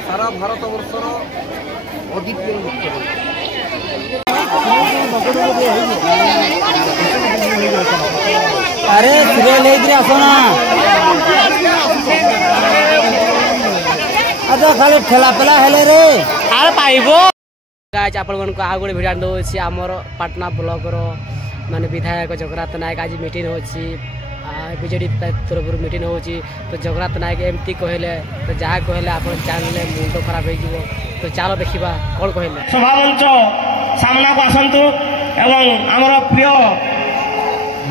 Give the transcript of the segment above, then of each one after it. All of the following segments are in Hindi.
सारा भारत वर्षर अद्वितीय अरे सीरियल आसना खाली ठेला पेला हेले रे अरे पाइबो गाइस आपण मन को आ गोटे भिडियो दउछि हमर पटना ब्लॉक रो माने विधायक जगन्नाथ नायक आज मीटिंग होछि बीजेडी तरफ मीटिंग होछि तो जगन्नाथ नायक एमती कहले तो जहा कहले आपण जानले मुंड खराब हो जिवो तो चलो देखिबा कोन कहले सभा मंच सामना को आसंतु एवं हमर प्रिय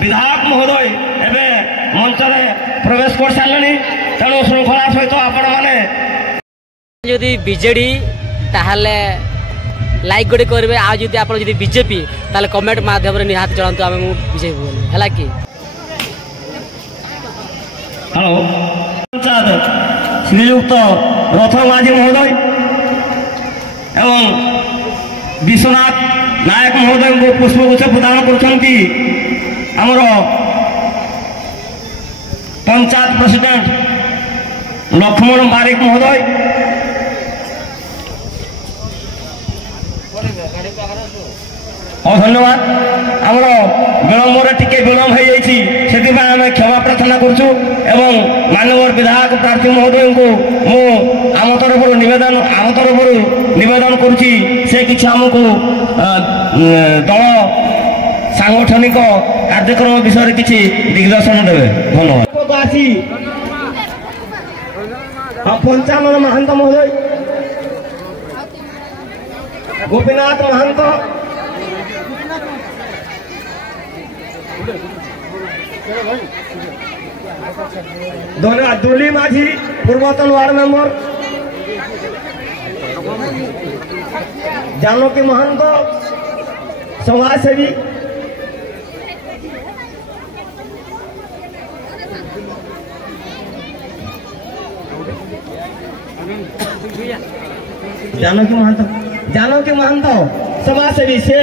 विधायक महोदय एबे मंच रे प्रवेश कर सारलनी तेणु श्रृंखला सहित आपण माने यदि बीजेडी ताहले लाइक गोटे करेंगे आज जब आप बीजेपी ताले कमेंट माध्यम निहाती जनातु आम बीजेपी बोले है कि हेलो श्रीयुक्त रथ माझी महोदय एवं विश्वनाथ नायक महोदय को पुष्पगुच्छ प्रदान करछंती हमरो पंचायत प्रेसिडेंट लक्ष्मण बारिक महोदय और धन्यवाद आमर विलम्बर टिके विलम्ब हो जाए आम क्षमा प्रार्थना करुँ एवं माननीय विधायक प्रार्थी महोदय को मु आम तरफ निवेदन करुँची से किसी आमको दल सांगठनिक कार्यक्रम विषय किसी दिग्दर्शन देवे धन्यवाद आसी पंचानन महांत महोदय गोपीनाथ महांत धन्यवाद दुली माझी पूर्वतन वार्ड मेंबर जानकी महंत समाजसेवी जानकी महंत समाजसेवी से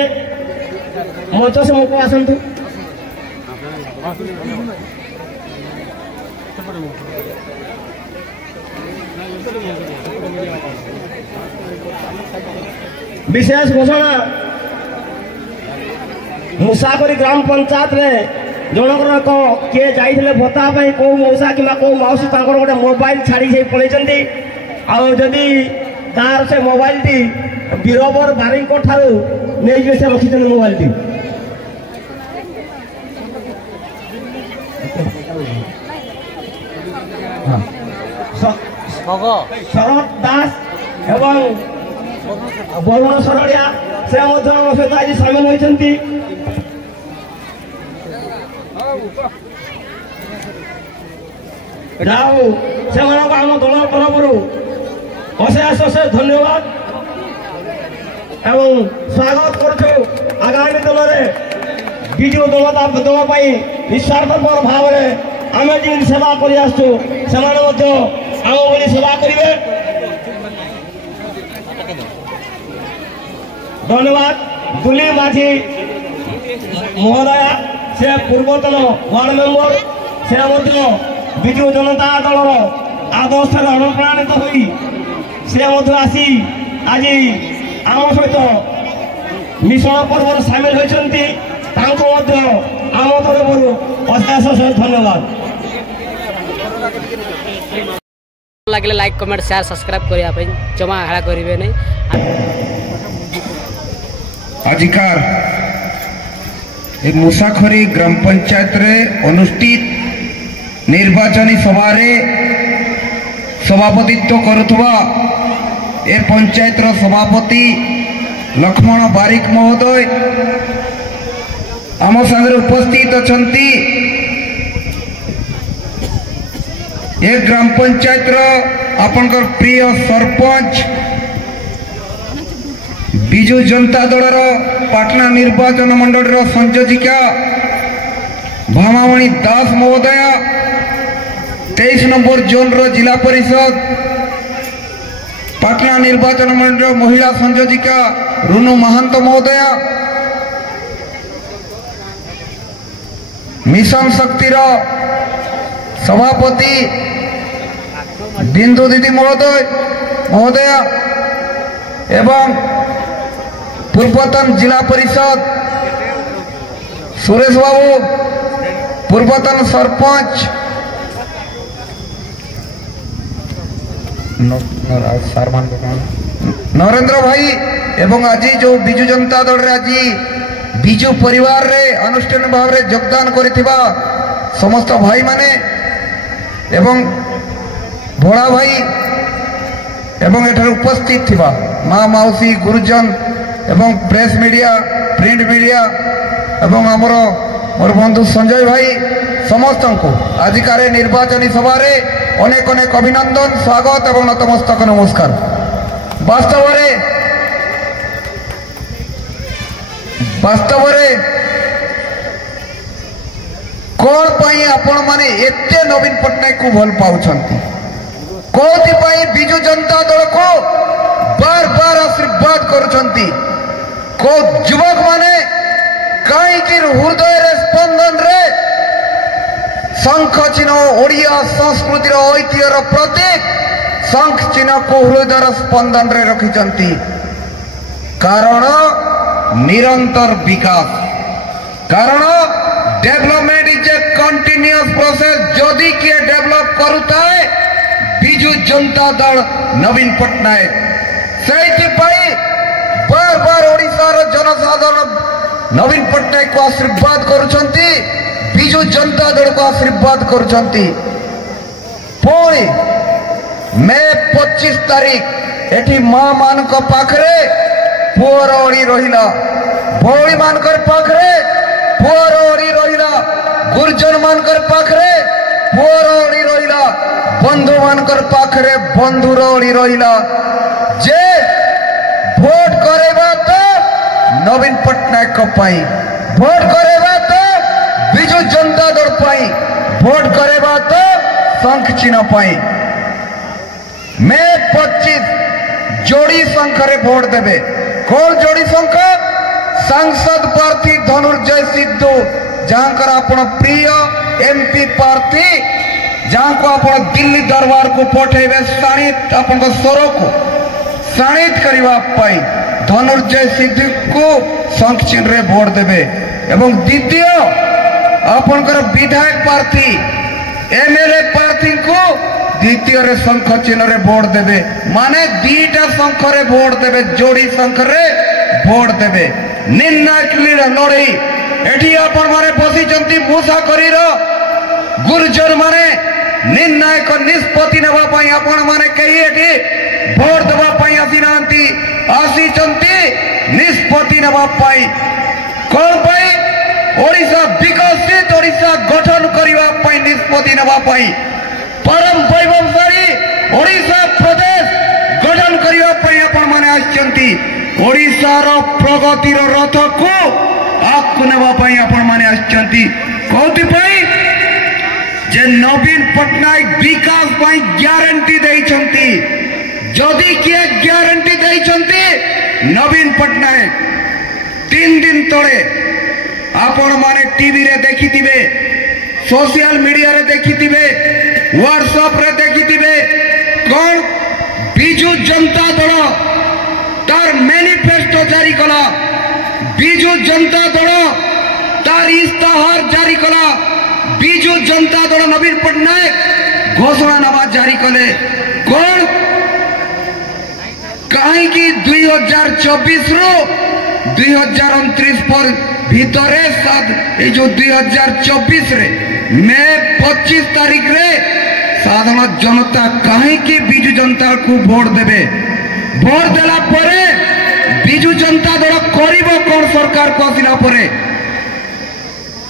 मंच से मुझको आसतु विशेष घोषणा मुसाकरी ग्राम पंचायत रे जनकर किए जाइए भत्ता कौ मौसा कि कौ मौसी गोटे मोबाइल छाड़ी से पलैंती आदि तार से मोबाइल टी बीरबर बारिक ठारू नहीं से रखी मोबाइल टी शरद दास एवं वरुण सरड़िया से सहित आज सामिल होती से आम दल तरफ अशेष अशेष धन्यवाद एवं स्वागत करुँ आगामी दल में विजु दलता दल निस्वार्थपर भाव में आम जी सेवा कर सेवा करेंगे धन्यवाद दुली माझी महोदय से पूर्वतन वार्ड मेंबर से विजु जनता दल आदर्श अनुप्राणित हुई से आसी आज आम सहित मिशन पर्व सामिल होती आम तरफ अशेष अशेष धन्यवाद लगे लाइक कमेंट शेयर सब्सक्राइब करने जमा हेला करेंगे नहीं आजिकार मुसाखरी ग्राम पंचायत रे अनुष्ठित निर्वाचनी सभा रे सभापतित्व करुवा ए पंचायत रो सभापति लक्ष्मण बारिक महोदय आम संगे उपस्थित अछंती ए ग्राम पंचायत रो आपनकर प्रिय सरपंच विजु जनता दल पाटना निर्वाचन मंडल संयोजिका भामामणि दास महोदय 23 नंबर जोन रो जिला परिषद पाटना निर्वाचन मंडल महिला संयोजिका रुनु महंत महोदय मिशन शक्तिर सभापति बिंदु दीदी महोदय एवं पूर्वतन जिला परिषद सुरेश बाबू, पूर्वतन सरपंच नरेंद्र भाई एवं आज जो बिजु जनता दल रे आज बिजु परिवार रे अनुष्ठान भाव रे योगदान करिथिबा समस्त भाई माने एवं भोला भाई एवं एठार उपस्थित थिबा माँ माउसी गुरुजन एवं प्रेस मीडिया प्रिंट मीडिया एवं आमर मोर बंधु संजय भाई समस्त को आजिकार निर्वाचनी सभा रे अनेक अनेक अभिनंदन स्वागत एवं नतमस्तक नमस्कार। वास्तव कौन पाई आपण माने एते नवीन पट्टनायक को भल पाउछंती कोथि पाई बिजु जनता दल को बार बार आशीर्वाद करुछंती को युवक माने काई कि हृदय रे स्पंदन रे शंख चिन्ह ओडिया संस्कृतिर ऐतिह्यर प्रतीक शंख चिन्ह को हृदय स्पंदन रे रखिछंती कारण निरंतर विकास कारण development is a continuous process जदि किए डेवलप करुता है बिजु जनता दल नवीन पट्टनायक से बार बार ओडिशार जनसाधारण नवीन पट्टनायक को आशीर्वाद करुछंती बिजु जनता दल को आशीर्वाद करुछंती। पुणी मे 25 तारीख एठी मां मान पाखरे पुअर ओड़ी रहिला भौणी मानकर पाखरे पुअर ओड़ी रहिला गुर्जन मानकर पाखरे पुअर ओड़ी रहिला बंधु मानकर पाखरे बंधुर ओड़ी रहिला जे भोट करेबा तो नवीन पट्टनायक पाई भोट करेबा तो बिजु जनता दल पाई भोट करेबा तो शंख चिन्ह पाई मे 25 जोड़ी शंख रे भोट देबे कौन जोड़ी शंख सांसद प्रार्थी धनुर्जय सिद्धू जहां आपण प्रिय एमपी प्रार्थी जहां को आपण दिल्ली दरबार को पठेबे शाणित आपण स्वर को शाणित करबा पाई धनुर्जय सिद्धू को शंख चिन्ह रे भोट देबे एवं द्वितीय आपनकर विधायक प्रार्थी एमएलए प्रार्थी को द्वितीय रे शंख चिन्ह रे भोट देबे माने दीटा शंख रे भोट देबे जोड़ी शंख रे भोट देबे निर्णायक लड़ई एठी आपण माने बसिचंती मुसाकरी रो गुर्जर माने निर्णायक निष्पत्ति नेबा पई आपण माने कही एठी भोट देबा पई आसीनांती आसीचंती निष्पत्ति नेबा पई कोन पई ओडिशा विकसित ओडिशा गठन करिवा पई निष्पत्ति नेबा पई परम वैभवशाली ओडिशा प्रदेश गठन करिवा पई आपण माने आछंती ओडिशार प्रगतिर रथ को आगु नेबा पई आपण माने आछंती कोथि पई जे नवीन पट्टनायक विकास पई ग्यारंटी देइछंती जदि किए ग्यारंटी देइछंती नवीन पट्टनायक 3 दिन तळे आपण माने टीवी रे देखिथिबे सोशल मीडिया रे देखिथिबे व्हाट्सएप रे देखिथिबे कौन बिजु जनता दल तार मैनिफेस्टो जारी कला बिजु जनता दल तार इस्ताहार जारी कला बिजु जनता दल नवीन पट्टनायक घोषणानामा जारी कले कौन कहीं कि 2024 रो 2029 पर भितरे साध ए जो 2024 रे मे 25 तारीख रे साधारण जनता कहीं कि बिजु जनता को भोट देबे भोट देला परे बिजु जनता दल करिबो कोन सरकार को आसिला परे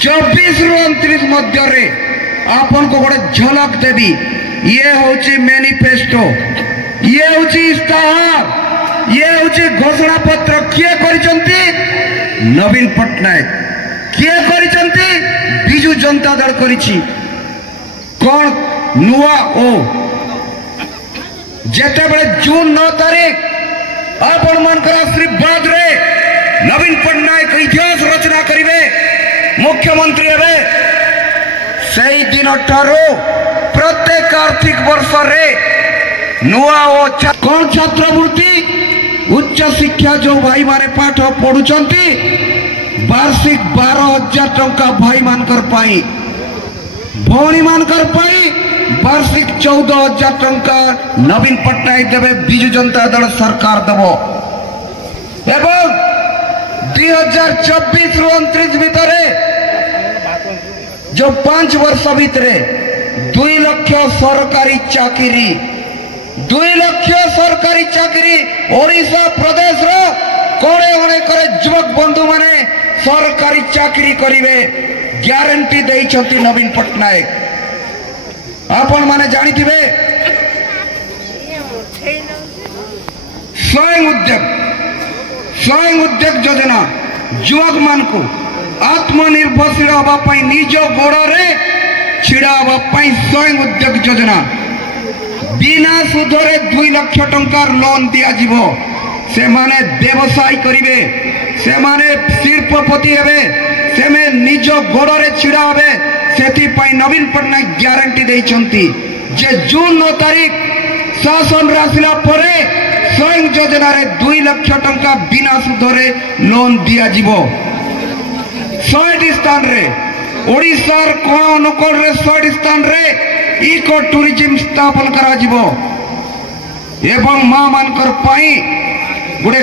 24 रु 29 मध्य रे आपन को गोटे झलक देबी ये होची मैनिफेस्टो ये होची इस्ताहार ये होची घोषणा पत्र किए करिसंती नवीन पट्टनायक किए करिसंती बिजु जनता दल करिछि कोन नुआ ओ जेते बेले जून 9 तारीख आपण मानकर आशीर्वाद रे नवीन पट्टनायक इतिहास रचना करिवे मुख्यमंत्री हेबे सेई दिन ठारू प्रत्येक आर्थिक वर्ष रे नुआ ओ कौन छात्रवृत्ति उच्च शिक्षा जो भाई माने पाठ पढ़ुचंती वार्षिक 12,000 टंका भाई मानकर पाई भौणी मानकर पाई वार्षिक 14,000 टंका नवीन पट्टनायक देवे बिजु जनता दल सरकार देव एवं 2024 रु 29 भितर जो 5 वर्ष भितर 2 लाख सरकारी चाकरी 2 लाख सरकारी चाकरी ओडिशा प्रदेश रो कोड़े ओणे करे युवक बंधु माने सरकारी चाकरी करिवे ग्यारंटी देइछंती नवीन पट्टनायक आपण माने जानिथिबे स्वयं उद्योग योजना युवक मान को आत्मनिर्भरशील हवा पाई निज गोड़े छिड़ा हवा पाई स्वयं उद्योग योजना बिना सुधरे 2 लाख टंकार लोन दिया जीवो से माने व्यवसाय करिवे से माने शिल्पपति हेबे से में निज गोड़े छिड़ा हेबे सेति पाई नवीन पट्टनायक ग्यारंटी देइछंती जे जून 9 तारीख शासन रासिला परे स्वयं योजना रे 2 लाख टंका बिना सुधरे लोन दिया जीवो 100 स्थान रे ओडिशार कोण अनुकोण रे 100 स्थान रे इको टूरिज्म स्थापन करा जीवो एवं मां मानकर पाई गुडे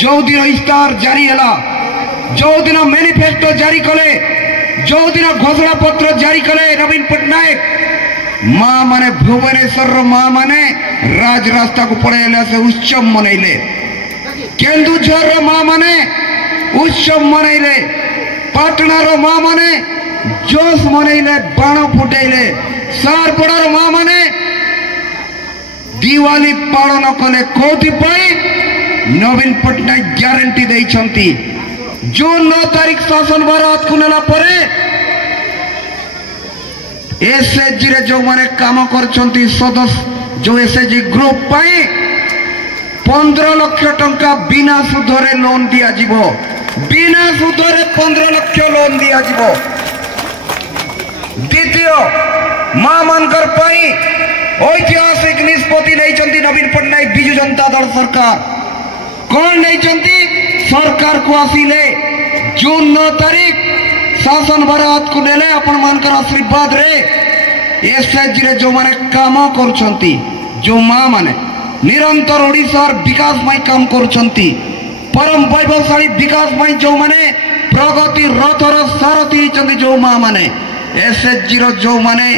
जो दिन इस्तार जारी हला जो दिन मैनिफेस्टो जारी कले जो दिन घोषणा पत्र जारी कले नवीन पट्टनायक मां माने भुवनेश्वर मां माने राज रास्ता को पड़े से उत्सव मनइले केन्दुझर मां माने उत्सव मनइले पाटणार मां माने जोश मनइले बाण फुटेले सारपड़ार मां माने दिवाली पालन कले कोथि पाई नवीन पट्टनायक ग्यारंटी देइछंती जून 9 तारीख शासन भार हाथ को नेला परे एसएचजी रे जो माने काम करछंती सदस्य जो एसएचजी ग्रुप पाई 15 लाख टंका बिना सुधरे लोन दिया जीवो बिना सुधरे 15 लाख लोन दिया जीवो द्वितीय मां मानकर पाई ऐतिहासिक निष्पत्ति नहीं नवीन पट्टनायक बिजु जनता दल सरकार कौन नहीं सरकार को आसिले जून 9 तारीख शासन भार हाथ को नेले अपन मानकर आशीर्वाद रे एसएचजी रे जो माने काम करूछंती जो मां माने निरंतर ओडिशार विकास में काम करूछंती परम वैभवशाली विकास में जो माने प्रगति रथर सारथी चंदी जो मां माने एसएचजी रो जो माने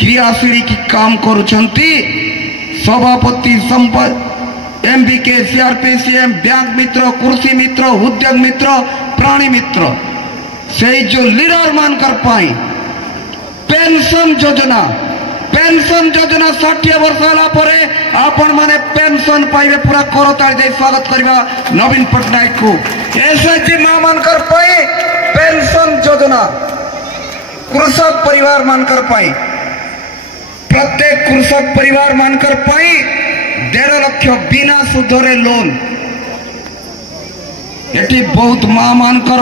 क्रियाशील की काम करूछंती सभापति संपद एमबीके सीआरपीसीएम बैंक मित्र कृषि मित्र उद्योग मित्र प्राणी मित्र से जो लीडर मानकर पाई पेंशन योजना 60 वर्ष है आपण माने पेंशन पाइबे पूरा करताली दे स्वागत करबा नवीन पट्टनायक को एसएचजी मां मानकर पाई पेंशन योजना कृषक परिवार मानकर पाई प्रत्येक कृषक परिवार मानकर पाई 1.5 लाख बिना सुधरे लोन एटी बहुत मां मानकर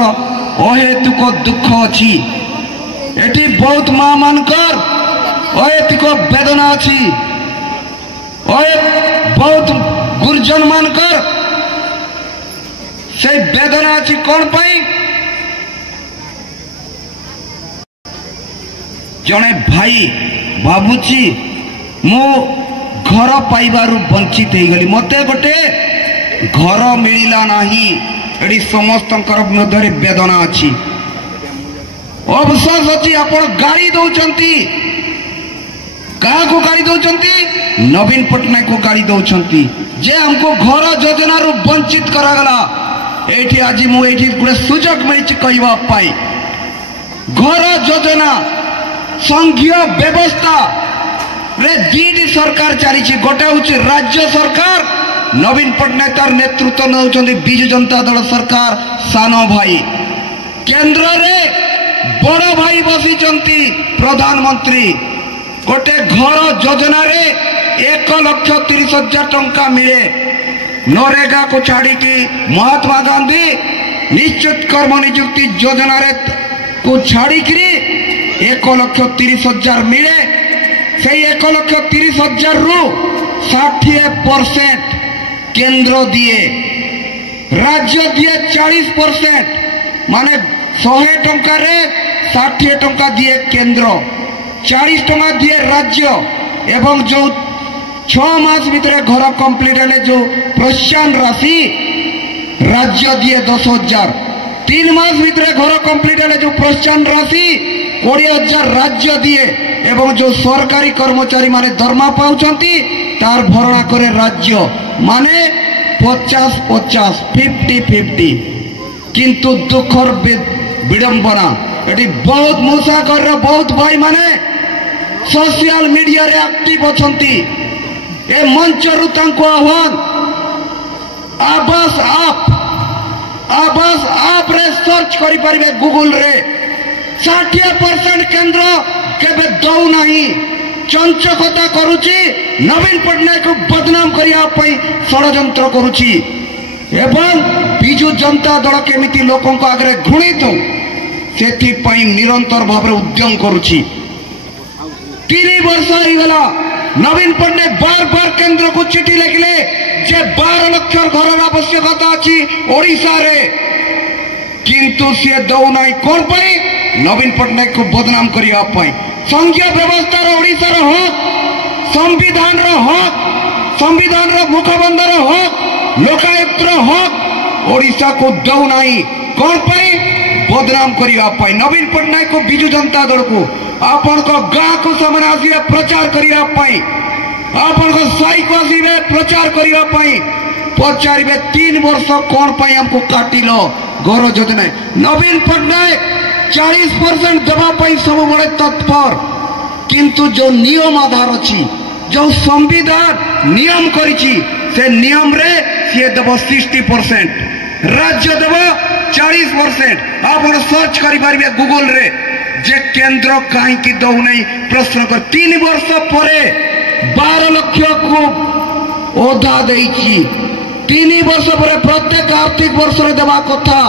अहेतुक दुख अच्छी एटी बहुत मां मानकर अहेतुक वेदना अच्छी बहुत गुर्जन मानकर से वेदना अच्छी कौन पाई जड़े भाई भावुची मु घर पाइबारु वंचित हो गली मते गोटे घर मिलला नहीं एडी समस्त मध्य वेदना अच्छी अवशेष अच्छी आपण गाड़ी दौरान क्या को गाड़ी दौरान नवीन पट्टनायक को गाड़ी दौरान जे हमको घर योजना रु वंचित करागला एठी आज मु एठी गोटे सुजोग मिली कहवाई घर योजना संघीय व्यवस्था रे दीदी सरकार चली गोटे हूँ राज्य सरकार नवीन पट्टनायक तार नेतृत्व नौ बिजु जनता दल सरकार सान भाई केंद्र रे बड़ भाई बसी प्रधानमंत्री गोटे घर योजना रे 1,30,000 टंका मिले नरेगा को छाड़ी महात्मा गांधी निश्चित कर्म नियुक्ति योजना रे को छाड़ी 1,30,000 मिले से 1,30,000 रु 60% केंद्र दिए राज्य दिए 40% माने 100 टंका रे 60 टंका दिए केंद्र 40 टंका दिए राज्य एवं जो 6 मास भीतर घर कंप्लीट हेले जो प्रोत्साहन राशि राज्य दिए 10,000 3 मास भीतर घर कंप्लीट हेले जो प्रोत्साहन राशि 20,000 राज्य दिए एवं जो सरकारी कर्मचारी माने दरमा पाउछंती तार भरणा करे राज्य माने 50-50 50-50 किंतु दुखर विडंबना एटी बहुत मुसागर बहुत भाई माने सोशल मीडिया रे एक्टिव अछंती ए मंच रु तांको आह्वान आवास आप रे सर्च करि परिबे गूगल रे 60% केंद्र केबे दौ नहीं चंचकता करुची नवीन पटनायक को बदनाम करिया पई षडयंत्र करुची एवं बिजु जनता दल केमिति लोकों को आगे घृणित सेथि पई निरंतर भाव उद्यम करुची 3 वर्ष हो गला नवीन पटनायक बार बार केंद्र को चिठी लिखले जे 12 लाख घर आवश्यकता अछि ओडिसा रे किंतु से दौ नहीं कोन पई नवीन पटनायक को बदनाम करिया पई संघीय व्यवस्था ओडिसा रो हक संविधान रो हक संविधान रो मुखबंध रो हक लोकायुक्त रो हक ओडिसा को दौ नहीं कोन पई बदनाम करिया पई नवीन पटनायक को बिजु जनता दल को आपन को गाँ को सामने आसिए प्रचार करिया पई आपन को साई को आसिए प्रचार करिया पई पचारिबे 3 वर्ष कोन पई हमको काटिलो घर योजना नवीन पटनायक 40% देवा पई सब बड़े तत्पर किंतु जो नियम आधार अछि जो संविधान नियम करिछि से नियम रे से देव 60% राज्य देव 40% आप सर्च करि पारिबे गूगल रे जे केंद्र कहीं की दौ नहीं प्रश्न कर 3 वर्ष परे 12 लाख को ओधा देइछि 3 वर्ष परे प्रत्येक आर्थिक वर्ष रे देवा कथा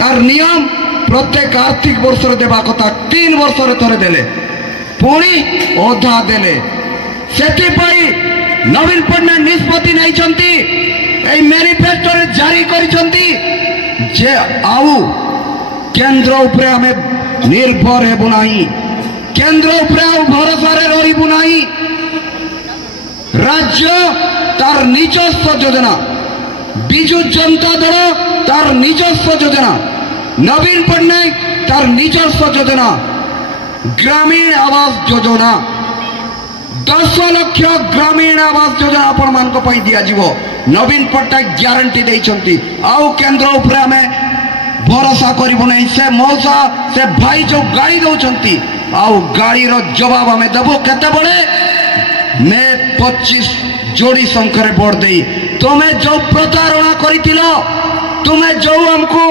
तार नियम प्रत्येक आर्थिक वर्ष रे देवा कथा 3 वर्ष रे थरे देले पुणी ओधा देले सेति पई नवीन पटनायक निष्पत्ति नहीं छंती ए मैनिफेस्टो रे जारी करि छंती जे आउ केंद्र उपरे हमें निर्भर हेबु नाही केंद्र उपरे भरोसा रे रहिबु नाही राज्य तार निजस्व योजना बिजु जनता दल तार निजस्व योजना नवीन पटनायक तार निजस्व योजना ग्रामीण आवास योजना 10 लाख ग्रामीण आवास योजना आपण मान को पई दिया जीवो नवीन पटनायक ग्यारंटी देइछंती आउ केंद्र उपरे हमें भरोसा करिबो नहीं से मौसा से भाई जो गाड़ी दौचंती आउ गाड़ी रो जवाब हमें देबो केते बळे मैं 25 जोड़ी संख्या वोट दे तुम्हें जो प्रतारणा करितिलो तुम्हें जो हमको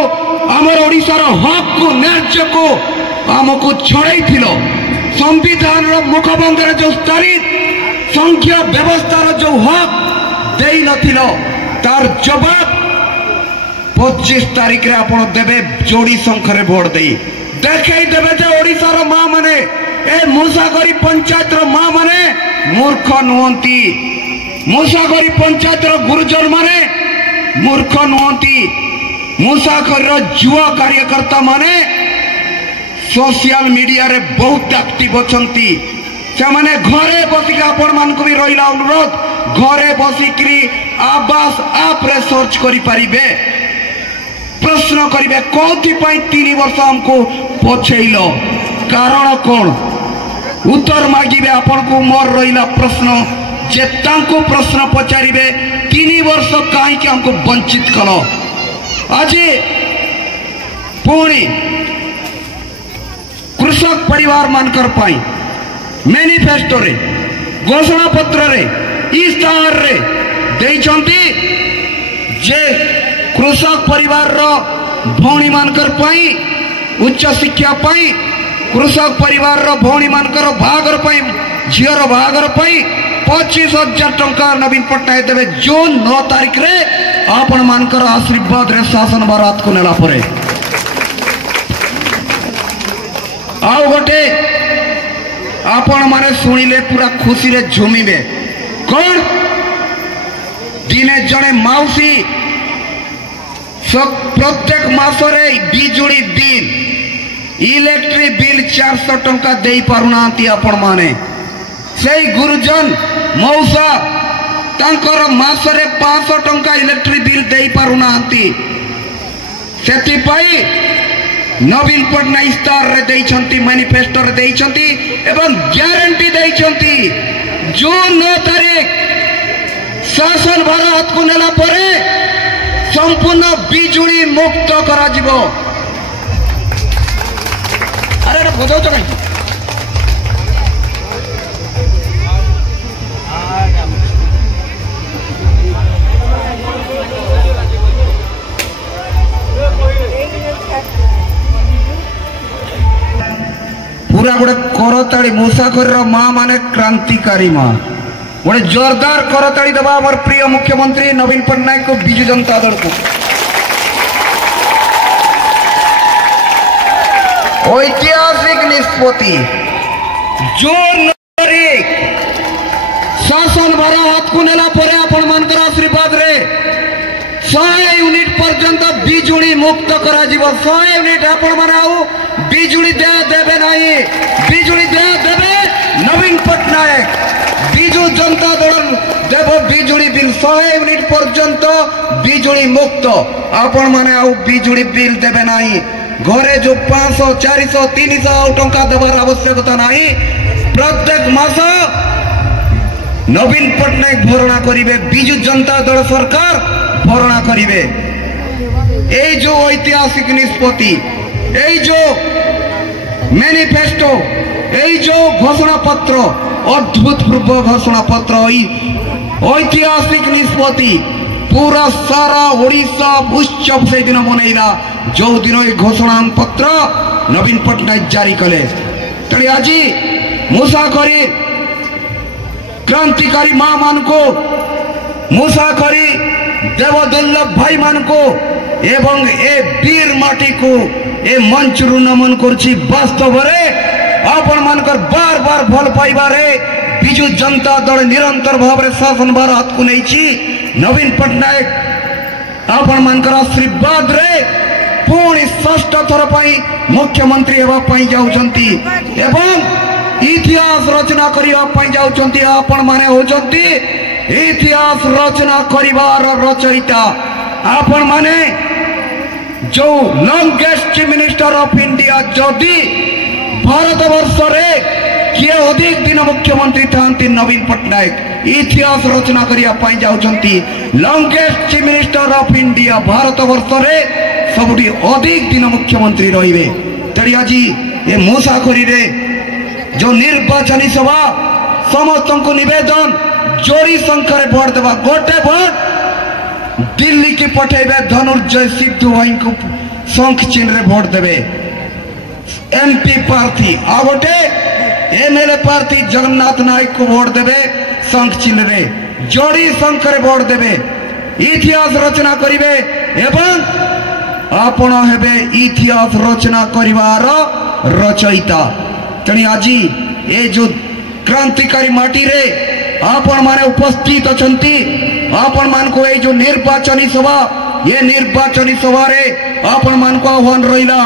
हमर ओडिसा रो हक को न्याय को हमको छड़ैथिलो संविधान रो मुखबंध रे जो स्तरित संख्या व्यवस्था रो जो हक देई नथिलो तार जवाब 25 तारीख रे आपण देबे जोड़ी संख्या रे वोट दे देखै देबे जे ओडिसा रो मां माने ए मुसागरी पंचायत रो मां माने मूर्ख नुहंती मुसागरी पंचायत रो गुरुजन माने मूर्ख नुहंती मुसागरी रो जुआ कार्यकर्ता माने सोशल मीडिया रे बहुत एक्टिव अछंती से माने घरे बसिक आपण मान को भी रहिला अनुरोध घरे बसिकरी आवास आप रे सर्च करि परिबे प्रश्न करिबे कोथि पई 3 वर्ष हमको पछैलो कारण कोन उत्तर मागिबे आपण को मोर रहिला प्रश्न जे तांको प्रश्न पचारिबे 3 वर्ष काहे कि हमको वंचित कलो आज पुणी कृषक परिवार मानकर पाई मैनिफेस्टो रे घोषणा पत्र रे इस्ताहार रे देइछंती जे कृषक परिवार रो भौणी मानकर पाई उच्च शिक्षा पाई कृषक परिवार रो भौणी मानकर भागर पाई झियर भागर पाई 25,000 टंका नवीन पटनायक देवे जून 9 तारीख रे आपण मानकर आशीर्वाद रे शासन बारात को नेला परे आउ गोटे आपण माने शुणिले पूरा खुशी रे झुमिबे कौन दिने जड़े माउसी प्रत्येक मासरे बिजुड़ी बिल इलेक्ट्रिक बिल 400 टंका दे पारुना आपण माने से गुरुजन मौसा तांकर मासरे 500 टंका इलेक्ट्रिक बिल दे पारुना सेति पाई नवीन पट्टनायक स्टार रे देइछंती मैनिफेस्टो रे देइछंती एवं ग्यारंटी देइछंती जून 9 तारीख शासन भार हाथ को नेला परे संपूर्ण बिजुली मुक्त करा जिवो। अरे बजाओ तो नहीं पूरा गोटे करताड़ी मुसाखर माँ माने क्रांतिकारी माँ गोटे जोरदार करताड़ी दबा आम प्रिय मुख्यमंत्री नवीन पट्टनायक को विजु जनता दल को ऐतिहासिक निष्पत्ति जून 9 तारीख शासन भार हाथ को नेला परे आपण मानकर आशीर्वाद रे 100 यूनिट पर्यंत बिजुली मुक्त करा जीव 100 यूनिट आपण माने आउ बिजुली देवे नहीं बिजुली देवे नवीन पट्टनायक विजु जनता दल देव बिजुली बिल 100 यूनिट पर्यंत बिजुली मुक्त आपण माने आउ बिजुली बिल देवे नहीं घरे जो 500 400 300 टंका देवार आवश्यकता नहीं प्रत्येक मास नवीन पट्टनायक भरणा करिवे विजु जनता दल सरकार भरणा करिवे এই जो ऐतिहासिक निष्पत्ति এই जो मैनिफेस्टो এই जो घोषणा पत्र अभूतपूर्व घोषणा पत्र ऐतिहासिक निष्पत्ति पूरा सारा ओडिशा उत्सव से दिन मनइला जो दिन ये घोषणा पत्र नवीन पट्टनायक जारी कले तेरे आज मुसाखरी क्रांतिकारी माँ मान को मुसाखरी देवदुर्लभ भाई मान को एवं ए वीर माटी को ए मंच रु नमन करछि वास्तव रे आपण मानकर बार बार भल पाइबारे विजु जनता दल निरंतर भाव रे शासन भार हाथ को नैछि नवीन पट्टनायक आपण मानकर आशीर्वाद रे पुणी षष्ठ थर पाई मुख्यमंत्री हेबा पाई जाउछंती एवं इतिहास रचना करिया पाई जाउछंती आपण माने होछंती इतिहास रचना करिवार रचयिता आपण माने जो longest chief minister of India जदि भारत वर्ष रे किए अधिक दिन मुख्यमंत्री थांती नवीन पट्टनायक इतिहास रचना करिया पाई जाउछंती longest chief minister of India Bharat वर्ष रे सबुठी अधिक दिन मुख्यमंत्री रहिबे तेरी आज ये मुसाखरी रे जो निर्वाचनी सभा समस्त को निवेदन जोड़ी संख्या भोट देवा गोटे भोट दिल्ली की पठेबे धनुर्जय सिद्धू भाई को शंख चिन्ह रे भोट देवे एमपी प्रार्थी आ गोटे एमएलए प्रार्थी जगन्नाथ नायक को भोट देवे शंख चिन्ह रे जोड़ी संख्या रे भोट देवे इतिहास रचना करिवे एवं आपण हेबे इतिहास रचना करिवार रचयिता तेणी आज ये जो क्रांतिकारी माटी रे आपण माने उपस्थित अछंती आपण मान को ये जो निर्वाचनी सभा ये निर्वाचनी सभा रे आपण मान को आह्वान रहिला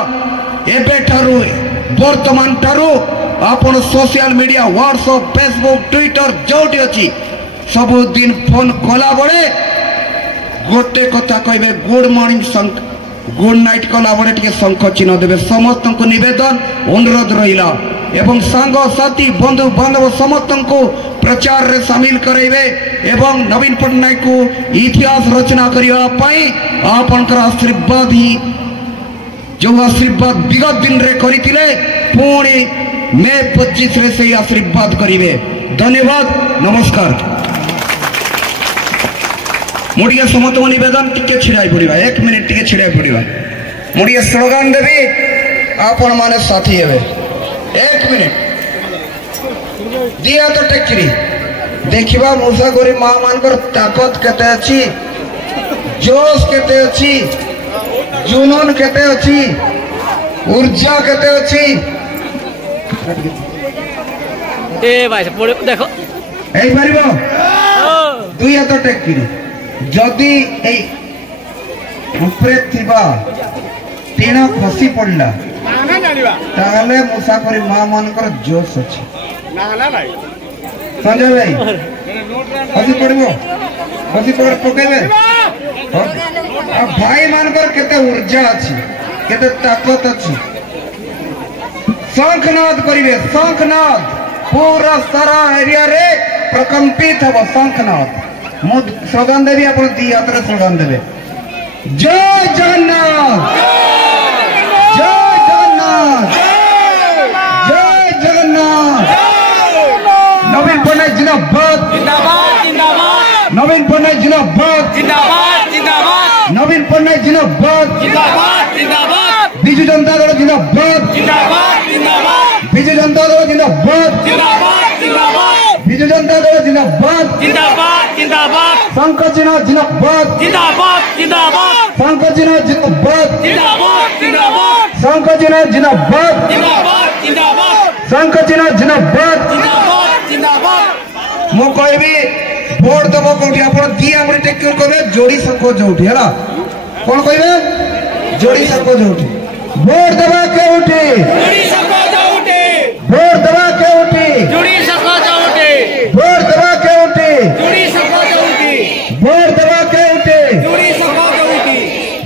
एबे ठारू वर्तमान ठारू आपण social media WhatsApp Facebook Twitter जोटी अछि सब दिन फोन कला बड़े गोटे कथा कहबे गुड मॉर्निंग गुड नाइट कला बड़े टिके शंख चिन्ह देवे समस्त को निवेदन अनुरोध रहिला एवं सांग साथी बंधु बांधव समस्त को प्रचार रे शामिल करेबे एवं नवीन पट्टनायक को इतिहास रचना करिया पाई आपनकर आशीर्वाद ही जो आशीर्वाद विगत दिन रे करितिले पुणी मे 25 रे से आशीर्वाद करिवे धन्यवाद नमस्कार मुड़िया समस्त निवेदन टिके छिड़ाई पड़िबा 1 मिनिट टिके छिड़ाई पड़िबा मुड़िया स्लोगान देबी आपण माने साथी हेबे 1 मिनिट दिया तो टेकरी देखिबा मुसाखरी माँ मानकर ताकत केते अछि जोश केते अछि जुनून केते अछि ऊर्जा केते अछि ए भाई पड़े देख এই পারিব দুই হাত টেকিরি যদি এই উপরে থিবা টিণ খসি পড়লা তাহলে মুসাফরি মা মানকর জোশ আছে সঞ্জয় ভাই খসি পড়ব খসি পকাইবে ভাই মানকর কেতে ঊর্জা আছে কেতে তাকত আছে शंखनाद करिवे शंखनाद पूरा सारा एरिया रे प्रकंपित हब शंखनाद मु स्लोगन देवी अपन दी यात्रा स्लोगन देवे जय जगन्नाथ जय जगन्नाथ जय जगन्नाथ नवीन पटनायक जिंदाबाद जिंदाबाद जिंदाबाद नवीन पटनायक जिंदाबाद जिंदाबाद जिंदाबाद नवीन पटनायक जिंदाबाद जिंदाबाद जिंदाबाद बिजू जनता दल जिंदाबाद जिंदाबाद जिंदाबाद बिजू जनता दल जिंदाबाद जिंदाबाद जिंदाबाद बिजू जनता दल जिंदाबाद जिंदाबाद जिंदाबाद संकचिना जिंदाबाद जिंदाबाद जिंदाबाद संकचिना जिंदाबाद जिंदाबाद जिंदाबाद संकचिना जिंदाबाद जिंदाबाद जिंदाबाद संकचिना जिंदाबाद जिंदाबाद जिंदाबाद मु कहबी भोट दब कोठी आपण दी हमरे टेक्योर करबे जोड़ी संको जोठी हला कोन कहबे जोड़ी संको जोठी भोट दबा के उठी जुड़ी सको जाऊटे भोट दबा के उठी जुड़ी सको जाऊटे भोट दबा के उठी जुड़ी सको जाऊटी भोट दबा के उठी जुड़ी सको जाऊटी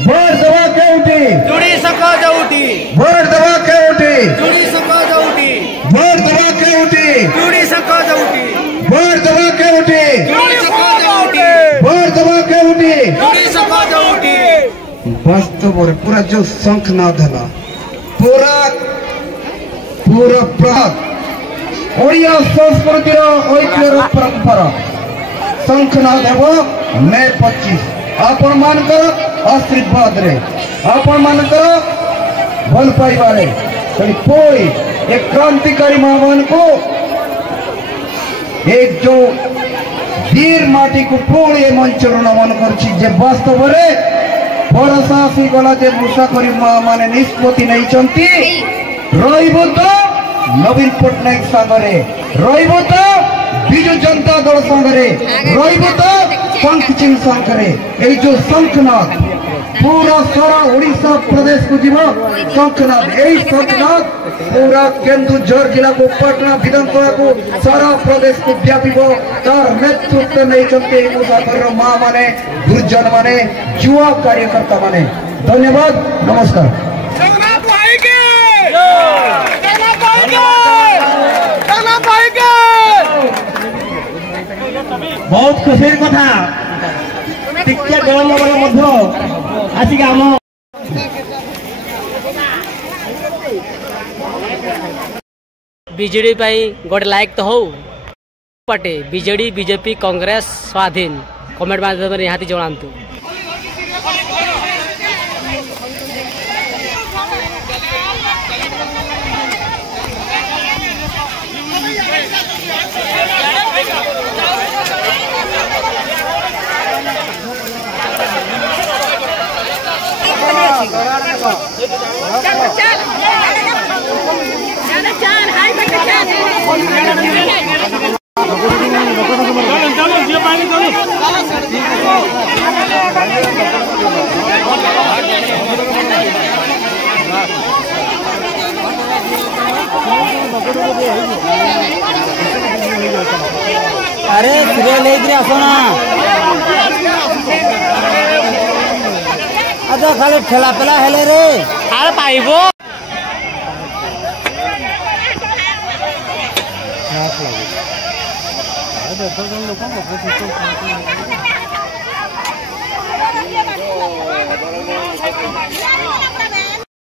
भोट दबा के उठी जुड़ी सको जाऊटी भोट दबा के उठी जुड़ी सको जाऊटी भोट दबा के उठी जुड़ी सको जाऊटी भोट दबा के उठी जुड़ी सको जाऊटी भोट दबा के उठी जुड़ी सको जाऊटी वास्तव में पूरा जो शंखनाद है पूरा पूरा प्रात ओडिया संस्कृति ऐतिह्य परंपरा शंखनाद है मे 25 आपण मानकर आशीर्वाद रे आपण मानकर भल पाइबारे कोई एक क्रांतिकारी महामान को एक जो वीर माटी को पुणी मंच नमन कर वास्तव में भरोसा आसीगला जे मुसाफरी माने निष्पत्ति नहीं चंती रहिबो तो नवीन पटनायक संगरे रहिबो तो बिजू जनता दल संगरे रहिबो तो शंखचिन संगरे ए जो शंखनाद पूरा सारा ओडिशा प्रदेश को जीव शंखनाद यही शंखनाद पूरा केन्दुझर जिला को पटना विधानसभा को सारा प्रदेश को व्यापीब तार नेतृत्व नहीं मुसाफिर माँ माने गुरुजन माने युवा कार्यकर्ता माने धन्यवाद नमस्कार बहुत खुशी कथा टिके विलंब आसिक आम बीजेडी गोटे लाइक तो हो पटे बीजेडी बीजेपी कांग्रेस स्वाधीन कमेंट माध्यम निहाती जनातु अरे सीरियल लेकर आसना अच्छा खाली ठेला पेला हेले रे अरे पाइबो लोक